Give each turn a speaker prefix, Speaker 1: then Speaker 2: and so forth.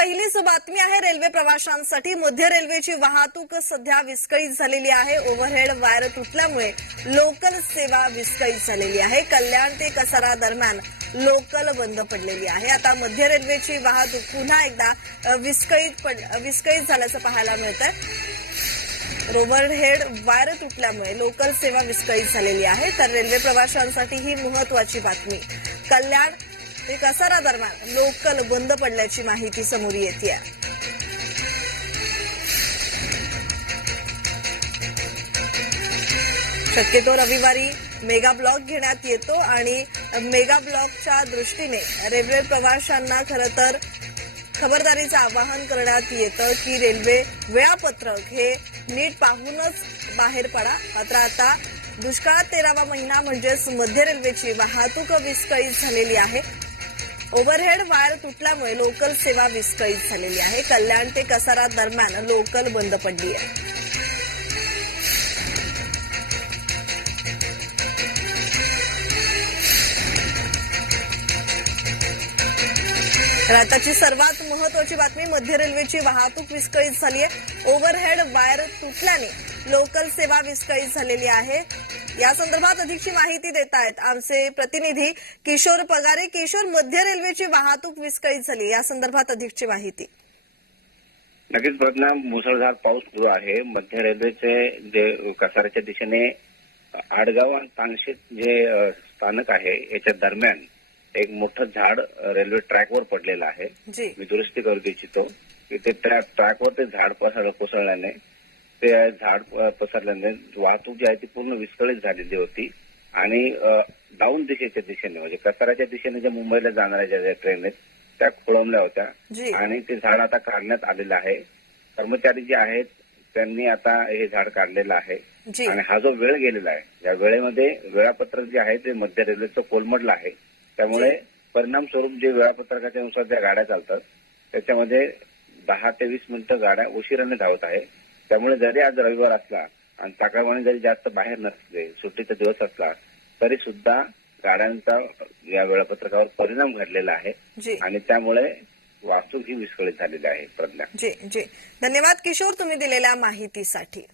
Speaker 1: पहिलीच बातमी आहे रेल्वे प्रवाशांसाठी. मध्य रेल्वेची वाहतूक सध्या विस्कळीत झालेली आहे. ओव्हरहेड वायर तुटल्यामुळे लोकल सेवा विस्कळीत झालेली आहे. कल्याण ते कसारा दरम्यान लोकल बंद पडलेली आहे. आता मध्य रेल्वेची वाहतूक पुन्हा एकदा विस्कळीत पड विस्कळीत झाल्याचं पाहायला मिळतं ओव्हरहेड वायर तुटल्यामुळे लोकल सेवा विस्कळीत झालेली आहे. तर रेल्वे प्रवाशांसाठी ही महत्वाची बातमी. कल्याण कसारा दरम्यान लोकल बंद पडल्याची माहिती समोर येते शक्यतो रविवारी मेगा ब्लॉक घेण्यात येतो आणि मेगा ब्लॉकच्या दृष्टीने रेल्वे प्रवाशांना खरं तर खबरदारीचं आवाहन करण्यात येतं की रेल्वे वेळापत्रक हे नीट पाहूनच बाहेर पडा. मात्र आता दुष्काळात तेरावा महिना म्हणजेच मध्य रेल्वेची वाहतूक विस्कळीत झालेली आहे. ओव्हरहेड वायर तुटल्यामुळे लोकल सेवा विस्कळीत झालेली आहे. कल्याण ते कसारा दरम्यान लोकल बंद पडली आहे आताची सर्वात महत्वाची बातमी मध्य रेल्वेची वाहतूक विस्कळीत झाली आहे ओव्हरहेड वायर तुटल्याने लोकल सेवा विस्कळीत झालेली आहे. या संदर्भात अधिकची माहिती देत आहेत आमचे प्रतिनिधी किशोर पगारे किशोर मध्य रेल्वेची वाहतूक विस्कळीत झाली. या संदर्भात अधिकची माहिती.
Speaker 2: नक्कीच प्रज्ञा मुसळधार पाऊस सुरू आहे. मध्य रेल्वेचे जे कसाऱ्याच्या दिशेने आडगाव आणि तांगशेत जे स्थानक आहे याच्या दरम्यान एक मोठं झाड रेल्वे ट्रॅकवर पडलेलं आहे.
Speaker 1: जी.
Speaker 2: मी दुरुस्ती करू इच्छितो. की ते ट्रॅकवर ते झाड कोसळल्याने ते झाड पसरल्याने वाहतूक जी आहे ती पूर्ण विस्कळीत झालेली होती. आणि डाऊन दिशेच्या दिशेने म्हणजे कसाऱ्याच्या दिशेने ज्या मुंबईला जाणाऱ्या ज्या ट्रेन आहेत त्या खोळंबल्या होत्या. आणि ते झाड आता काढण्यात आलेलं आहे. कर्मचारी जे आहेत त्यांनी आता हे झाड काढलेलं आहे. आणि हा जो वेळ गेलेला आहे या वेळेमध्ये वेळापत्रक जे आहे ते मध्य रेल्वेचं कोलमडलं आहे. त्यामुळे परिणाम स्वरूप जे वेळापत्रकाच्या नुसार ज्या गाड्या चालतात त्याच्यामध्ये दहा ते वीस मिनिटं गाड्या उशिराने धावत आहे. त्यामुळे जरी आज रविवार असला आणि चाकरमाने जरी जास्त बाहेर नसले सुट्टीचा दिवस असला तरी सुद्धा गाड्यांचा या वेळापत्रकावर परिणाम घडलेला आहे. आणि त्यामुळे वाहतूक ही विस्कळीत झालेली आहे प्रज्ञा.
Speaker 1: जी जी. धन्यवाद किशोर तुम्ही दिलेल्या माहितीसाठी.